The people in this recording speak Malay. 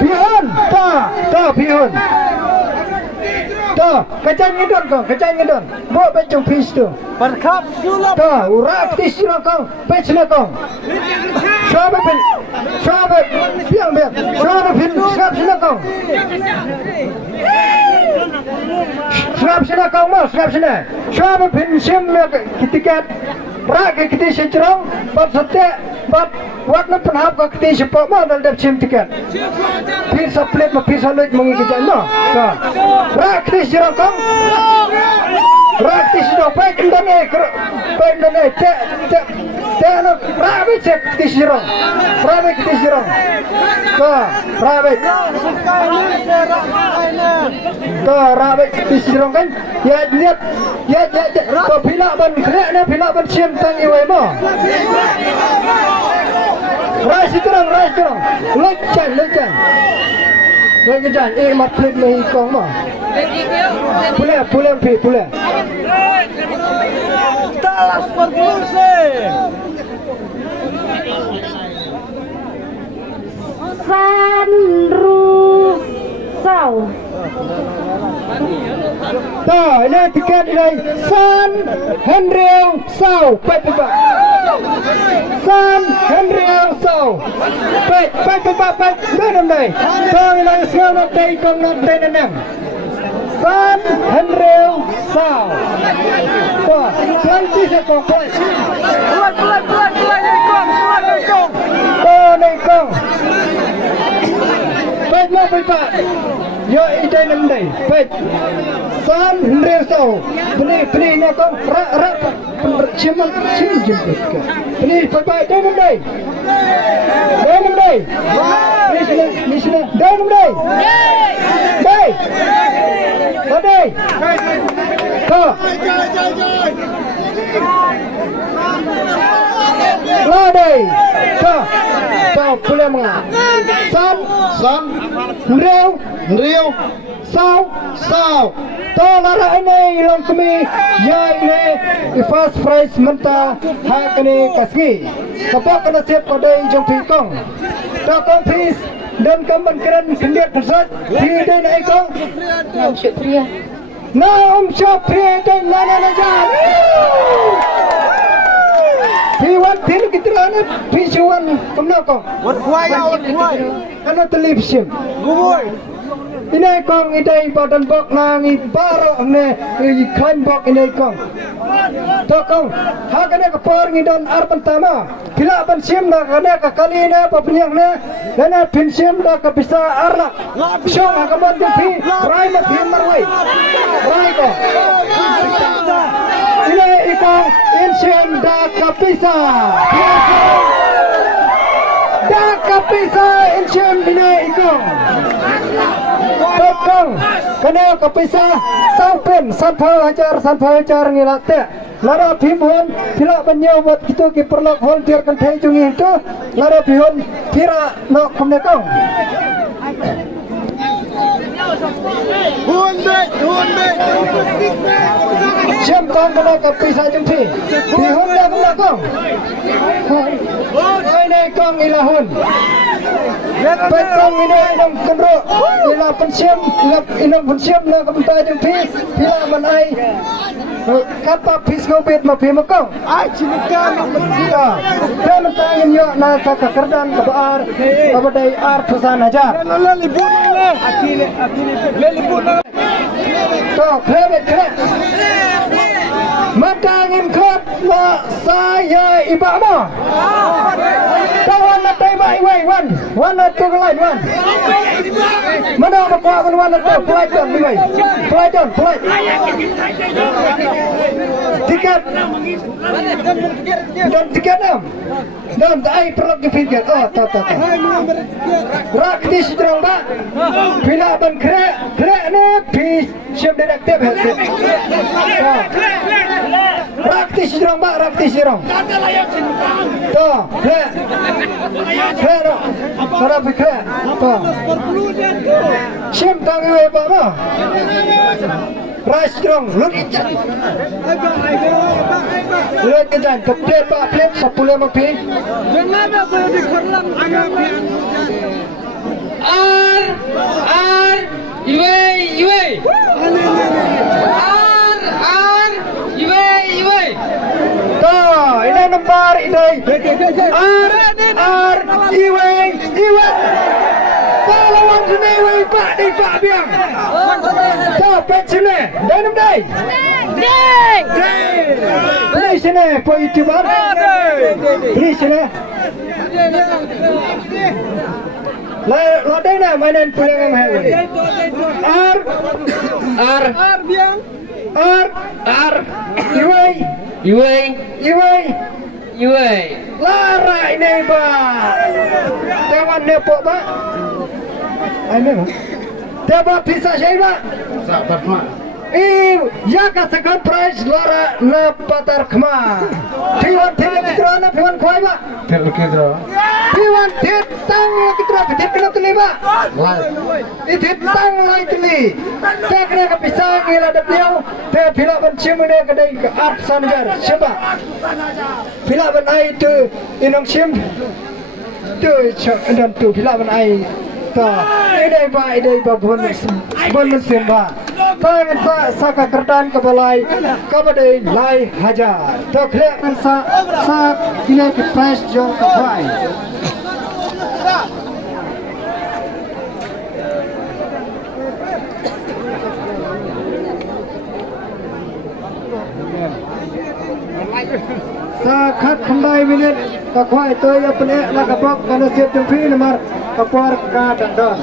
Pihun, ta pihun. Ta, kacang ngidon kong, kacang ngidon. Bawa bacung pis tu. Berkap sulap. Ta, uraktis kong, pecna kong. Siapa piang biang. Siapa pin, siap sila kong. Siap sila kong mas, siap sila. Siapa pin sim ketikat. Rak kita secerong, bab setiap, bab waktu penhap ke kita sepak mah dalam sim tiket. Pir saplet ma pir salut mengikuti mah. Rak kita secerong kong. Rak kita secerong baik indone, cek rabe cek kita secerong. Rabe kita secerong. Rabe. Rabe kita secerong kan? Ya lihat. Bila ban kena bila ban sim tangi wei mo. Rais terang. Lecan. Lecan. Mat plek lehi kong mo. Pule. Talas perklusi. Sanru Sau. Ini tiket ini San Henry Sau. Baik. San Henry Sau. Baik. Dalam ni. Kau ini sekarang nanti kau nanti nenang. San Henry Sau. Pelanti sekong. Pelan kong. Baik. Yo ide nanti. Baik. San Henry Sau. Beli nak kong. Rak. Cium jemput. Beli baik. Dalam ni. Ni sini. Dalam ni. Baik. Badai. Ladai. Ta pula menga. San. Riau. Sau. Lara ini ilang kami ya ini first prize mentah hak ini kasih. Kapok kena siap pada jom pikong. Takong pis dan kaman keren kendiat pusat. Tidak naik kong. Om Syafriya kan mana naja. Piwan tin kita lana pisuan kemana kong. Kuai. Karena televisi. Guboi. Ini kong idai badan bok nangi baru ne klaim bok ini kong. Tokong hakane kapor ngidon ar pertama. Bila pensim na kane kali na papnyang na dana pensim na kapisa arla. Syong hakamon pi rai na pi marwai. Rai ko. Ini ikong pensim da kapisa. Da kapisa pensim ini ikong. Tokong kena kapisa sampen sanphajar ngilat te lara phimhon phila banyo wat kitu ki perlok volunteer kan thai jungi to lara phihon phira no komne kong hunde siam kong kena kapisa jumpi phihon da komne kong oi nei kong ilahun Petong ini inam kendro, ila pensiam, inam pensiam na kementai jumpi, bila manai kata pisau bet ma pima kong. Cinika Jika dan mentangin yo na saka kerdan kebar kabadai ar pesan aja. To krebet. Matangin kot la saya ibama. Kawan na tay mai wan na to lain wan. Mana bakwa wan na to pelajar ni pelajar. Tiket. Dan tiket nam. Dan ai perlu dipikir. Ta. Raktis terang ba. Bila ban kre ne pi siap detektif. Raktis terang. To, kre. Para pikir. To. Sim tangi ba ma. Rai strong, lut ijan. Lut ijan, keplet 10 mapi. Jangan ada saya di kolam agak Iway Pahlawan sini wei Pak di Pak Biang Topet sini Dalam day Beli sini Pak YouTuber Beli sini Lo đây nè mainan pulang yang hewan R Iway Lara ini Pak Tewan nepok Pak Ini Pak Tewa bisa saya Pak Ya kasihkan price Lara na patar kema Piwan kitra na piwan kuai Pak Piwan tang kitra pitit kena tuli Pak Itit tang lai tuli Te kena bisa ngila depiau Te pila bencim ini kedai ke art sanjar Siapa Pila ben ai tu inong sim tu dan tu pila ben ai ta idai ba bon mesin ba tangan sa kerdan ke balai ke badai lai hajar to khle kan sa kile ke price jo ke bai sa khat khandai minit ka khwai toy apne la ka bok kana sep jumpi namar kapar ka dandan